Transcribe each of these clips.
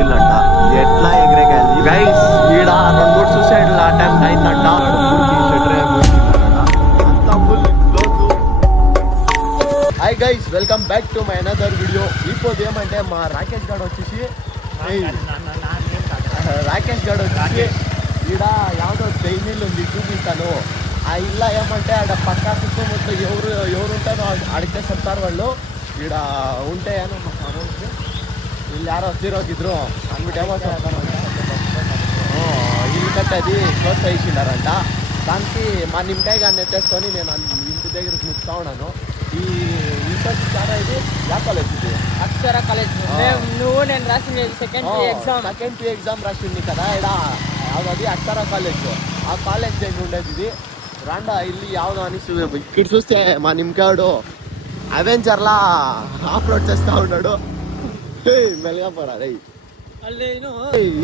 దైమిల్ అంట ఎట్లా ఎగిరేకాయలు గైస్ ఈడ 2-3 సూసైడ్ అటెంప్ట్ అయిందంట అంతా full close. Hi guys welcome back to my another video. ఇప్పుడు ఏమంటే మా రాకేష్ గారు వచ్చేసి ఈడ ಯಾವುದೋ దైమిల్ ఉంది చూపిస్తాను. ఆ ఇల్లు ఏమంటే ఆడ పక్కా చుట్టుముట్ట ఎవరు ఉంటారో అడిగితే చెప్తారు వాళ్ళు ఈడ ఉంటాయని మా సామాన్కి వీళ్ళు యారో వచ్చి అంగటేమో ఇల్లు కట్టేది క్లోజ్ చేసిండారంట. దానికి మా నిమ్మకాయ గారిని ఎత్తేసుకొని నేను ఇంటి దగ్గరికి ముచ్చుతా ఉన్నాను. ఈ ఇంటర్ చాలా ఇది యా కాలేజ్ ఇది అక్షర కాలేజ్. నువ్వు నేను రాసింది సెకండ్ ఎగ్జామ్ రాసింది కదా ఈడ యావది అక్షర కాలేజ్. ఆ కాలేజ్ దగ్గర ఉండేది ఇది. రాండా ఇల్లు యావదో అని ఇక్కడ చూస్తే మా నిమ్మకాడు అవెంజర్లా ఆఫ్ రోడ్ చేస్తా ఉన్నాడు. మెల్లగా పోరా రే,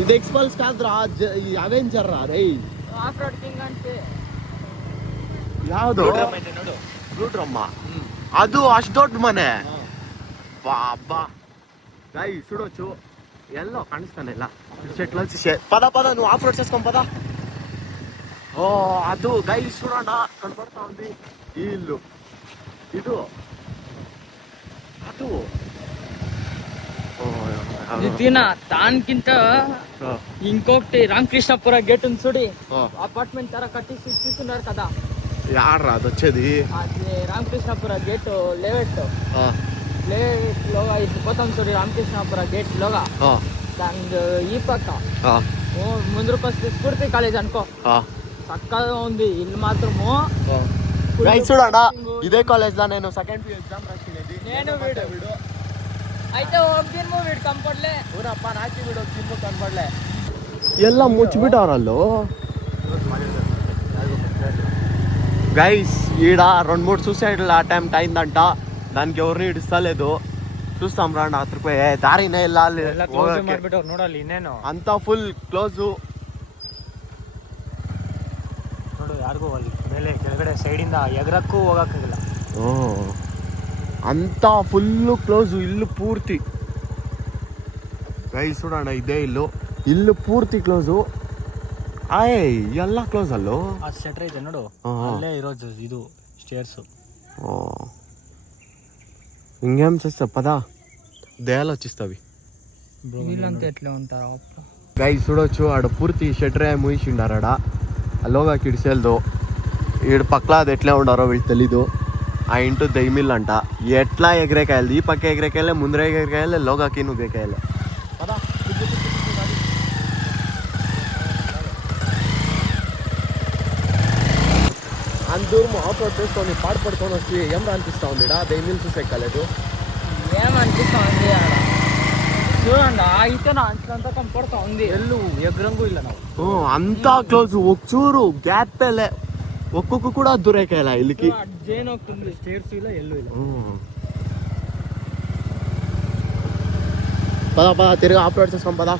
ఇది ఎక్స్పల్స్ కాదురా, అవెంజర్ రా రే. ఆఫ్ రోడ్ కింగ్ అంటే ಯಾವುದು ಬ್ಲೂ ಡ್ರಮ್ಮ ಅದು ಅಷ್ಟು ದೊಡ್ಡ ಮನೆ ಬಾಬಾ ಗೈ ಸುಡೋಚು ಎಲ್ಲೋ ಕಾಣಿಸ್ತಾನೆ ಇಲ್ಲ ಶೆಟ್ಲ ಪದ నువ్వు ఆఫ్ రోడ్ చేసుకొని పద. ఓ ಅದು ಗೈ ಸುಡೋಣ ಕಣ್ಬರ್ತಾ ఉంది ఈ ఇల్లు ఇది ಅದು తిన దానికింత ఇంకొకటి రామకృష్ణపుర గేట్ ఉంది చూడి, అపార్ట్మెంట్ తర కట్టిసి తీసుకున్నారు కదా. యాడ్రా అది వచ్చేది? అది రామకృష్ణపుర గేట్ లేవెట్ లోగా ఇది పోతాం చూడి, రామకృష్ణపుర గేట్ లోగా దాని ఈ పక్క ముందుకు వస్తే స్ఫూర్తి కాలేజ్ అనుకో, చక్కగా ఉంది ఇల్లు మాత్రము. చూడడా ఇదే కాలేజ్ లో నేను సెకండ్ ఎగ్జామ్ రాసినది. నేను వీడు అయితే ಹೋಗ್ದಿನ್ಮು వీడు కంపడలే ఊరప్ప నాకి వీడు వచ్చింದು కనపడలే ಎಲ್ಲ ಮುಚ್ಚಿಬಿಟ್ಟವ್ರಲ್ಲೋ గైస్. ఈడ 2-3 సూసైడ్ అటెంప్ట్ అయిందంట. దానికి ఎవరిని ఇడిస్తలేదు. చూస్తాం రండి అతనికి దారినే వెళ్ళాలి. ನೋಡಲ್ಲಿ ಇನ್ನೇನು అంతా ఫుల్ క్లోజ్ ನೋಡು, ಯಾರಿಗೂ ಅಲ್ಲಿ ಮೇಲೆ ಕೆಳಗಡೆ ಸೈಡಿಂದ ಎಗರಕ್ಕೂ ಹೋಗಕ್ಕಾಗಲ್ಲ. అంతా ఫుల్ క్లోజ్ ఇల్లు పూర్తి. గైస్ చూడండి ఇదే ఇల్లు పూర్తి క్లోజు. ಎಲ್ಲ ಕ್ಲೋಸ್ ಅಲ್ಲೋ. ಆ ಶೆಟ್ರ್ ಇದೆ ನೋಡು, ಅಲ್ಲೇ ಇರೋದು ಇದು ಸ್ಟೇರ್ಸ್. ఇంకేం చేస్తా పదా, దయాలు వచ్చిస్తావి వీళ్ళంతా ఎట్లా ఉంటారు. గైస్ చూడొచ్చు ఆడ పూర్తి షెట్రే ముయిసిండారాడ. అల్లోగా కిడిసేల్దు ఈడు పక్కల అది ఎట్లా ఉండారో వీళ్ళు తెలీదు. ఆ ఇంటూ దైమిల్ అంట ఎట్లా ఎగిరేకాయలు, ఈ పక్క ఎగిరేకాయలే, ముందర ఎగిరేకాయలే, లోగాకి నువ్వేకాయలే. అందరూ ఆఫ్ రోడ్ చేసుకొని పాడుపడుకొని వచ్చి ఏం అనిపిస్తా ఉంది దైమిల్ చూసే కాలేదు. ఏమనిపిస్తా ఉంది ఆడ చూడండి, అయితే నా అంతా కనపడతా ఉంది. ఎల్లు ఎగ్రంగు ಇಲ್ಲ ನಾವು అంతా క్లోజ్, ఒక్కూరు గ్యాప్ లే, ఒక్కొక్క కూడా దూరేకాయల ఇల్లుకి. జైన్ ಹೋಗ್తుంది స్టేర్స్ ಇಲ್ಲ ఎల్లు ಇಲ್ಲ. పద తిరిగి ఆఫ్ రోడ్ చేసుకొని పద.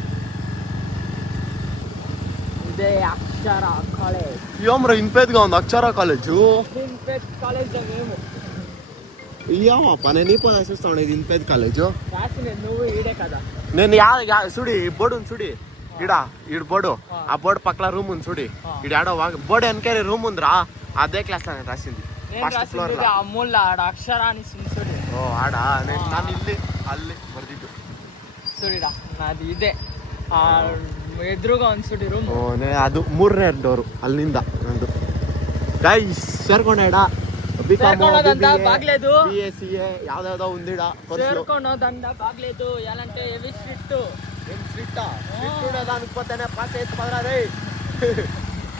ఇదే అక్షర కాలేజ్. ఏమరా ఇంపేద్గా ఉంది అక్షర కాలేజు. కాలేజ్ ఏమప్ప నేను ఈ పోదా చూస్తా ఉండేది ఇంపేద్ కాలేజు. నువ్వు ఈడే కదా. నేను చూడి బోర్డు ఉంది చూడి, ఈడు బోర్డు, ఆ బోర్డు పక్కల రూమ్ ఉంది చూడి, ఈడు ఆడో బోర్డు వెనకే రూమ్ ఉందిరా, అదే క్లాస్ లో నేను రాసింది ఫస్ట్ ఫ్లోర్ లో. అమూల్ ఆడ అక్షర అని చూడు. ఓ ఆడా ನಾನು ಇಲ್ಲಿ ಅಲ್ಲಿ ಬರ್ದಿದ್ದು చూడిరా, నాది ఇదే ಎದುರುగా ఉంది చూಡಿ ರೂಮ್. ಅದು 3ನೇ ಡೋರು ಅಲ್ಲಿಂದ ನಂದು. ಗೈಸ್ ಸೇರ್ಕೊಂಡ బాగలేదు, BSCA ಯಾವ್ದಾವ್ದೋ ఉందిడ ಸೇರ್ಕೊಂಡೋದಂಡ బాగలేదు. ఎలాంటే ఎవి స్ట్రిక్ట్ ఏం స్ట్రిక్టా దానికి పోతేనే పాస్ అయితే పదరా రే.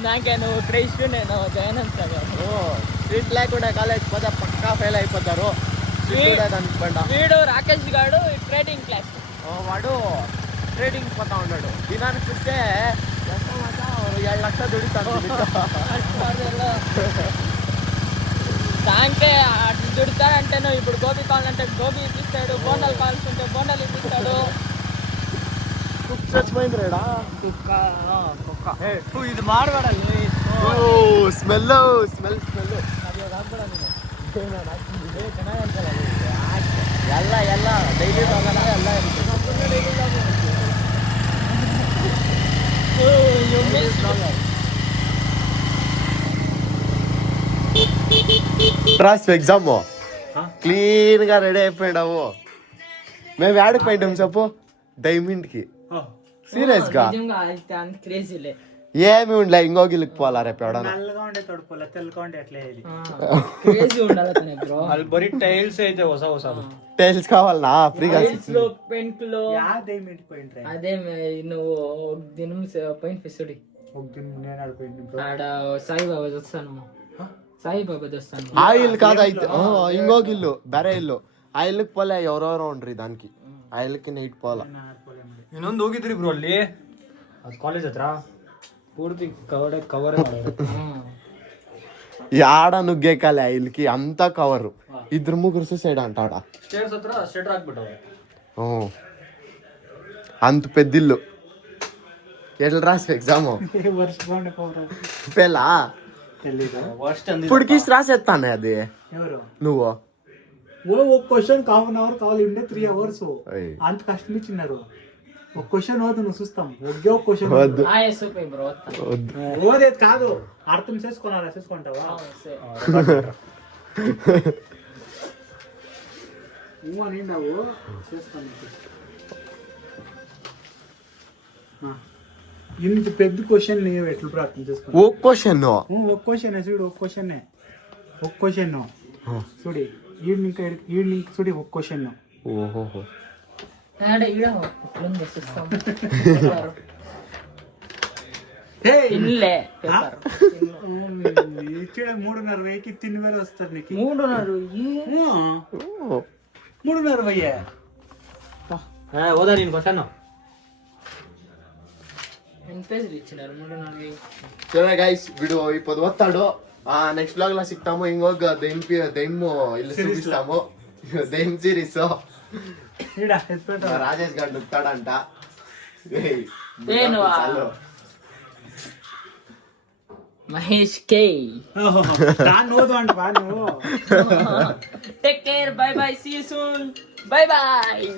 నాకే నువ్వు క్రైస్ట్ నేను జాయిన్ అంటాను. స్ట్రిక్ట్ లేకుండా కాలేజ్ పోతే పక్కా ఫెయిల్ అయిపోతారు. దానికి బండ వీడు రాకేష్ గాడు ట్రేడింగ్ క్లాస్, వాడు ట్రేడింగ్ పోతా ఉన్నాడు. దినానికి చూస్తే 7 లక్షలు దుడితాడు. దానికే అట్లా దుడతాడంటే నువ్వు ఇప్పుడు గోబీ కావాలంటే గోబీ ఇప్పిస్తాడు, బోండాలు కావాల్సింటే బోండాలు ఇప్పిస్తాడు. కుక్క చచ్చిపోయింది రేడా, కుక్క ఇది మాడబడాలి. స్మెల్ స్మెల్ స్మెల్ ಎಲ್ಲ ಡೈಲಿ ಎಲ್ಲ రాసి ఎగ్జామ్ క్లీన్ గా రెడీ అయిపోయినావు. మేము యాడికి పోయింటాం చెప్పు? డైమండ్ కి. సీరియస్ గా నిజంగా అయితే అంత క్రేజీలే. ఏమి ఉండలే, ఇంకో గిల్లుకు పోవాలా రేపు ఎవడన్నా. నల్లగా ఉండే తడుపుల తెల్లగా ఉండే అట్లా ఇది క్రేజీ ఉండాలి అతనే బ్రో. వాళ్ళు బరీ టైల్స్ అయితే వసా టైల్స్ కావాలనా ఫ్రీగా? పెయింట్ లో డైమండ్ పోయింట్రా అదే నువ్వు దినం పెయింట్ ఫెస్టుడి ఒక దిన నేను ఆడిపోయింది ఆడ సాయిబాబా చూస్తాను. సాయిబాబా చూస్తాను. ఆ ఇల్లు కాదు అయితే ఇంకొక ఇల్లు బెరే ఇల్లు. ఆ ఇల్లుకి పోలే, ఎవరెవరో ఉండ్రి దానికి. ಆ ಇಲ್ಲಕ್ಕೆ ನೈಟ್ ಪೋಲ ಇನ್ನೊಂದು ಹೋಗಿದ್ರಿ ಬ್ರೋ ಅಲ್ಲಿ ಅದು ಕಾಲೇಜ್ ಹತ್ರ ಪೂರ್ತಿ ಕವರ್ ಯಾಡ ನುಗ್ಗೇಕಲ್ಲ ಇಲ್ಲಿకి అంత కవర్. ఇద్దరు ముగ్గురు సూసైడ్ అంటాడ. స్టేర్స్ ಹತ್ರ ಸ್ಟೇಟರ್ ಹಾಕ್ಬಿಟ್ಟವ. అంత పెద్దిల్లు. ఎట్లా రాసి ఎగ్జామ్ పెళ్ళా ఇప్పటికి రాసేస్తానే అది. నువ్వు ఒక క్వశ్చన్ హాఫ్ అన్ అవర్ కావాలి ఉండే 3 hours అంత కష్టం ఇచ్చినారు. ఒక క్వశ్చన్ వద్దు నువ్వు చూస్తాం ఒకే ఒక క్వశ్చన్ ఓదేది కాదు అర్థం చేసుకోవాలి చేసుకుంటావా నిండావు చేస్తాను. ఇంత పెద్ద క్వశ్చన్ నీవు ఎట్లా ప్రార్థన చేసుకో? ఒక క్వశ్చన్ చూడు ఒక క్వశ్చన్ చూడి ఈవినింగ్ చూడి ఒక క్వశ్చన్. ఓహో ఇక్కడ 3:30 తిని వేలు వస్తారు నీకు. 3:30 ఓదా నేను క్వశ్చన్ ಸರಿ ಗೈಸ್ ವಿಡಿಯೋ ఇప్పుడు వస్తాడు. నెక్స్ట్ బ్లాగ్ లో సిక్తాము. ఇంకొక దెయ్యం ఇల్లు చూపిస్తాము. దెయ్యం సిరీస్ రాజేష్ గారు దుక్తాడంట. మహేష్ కే నువ్వు take care. Bye bye. See you soon. Bye by.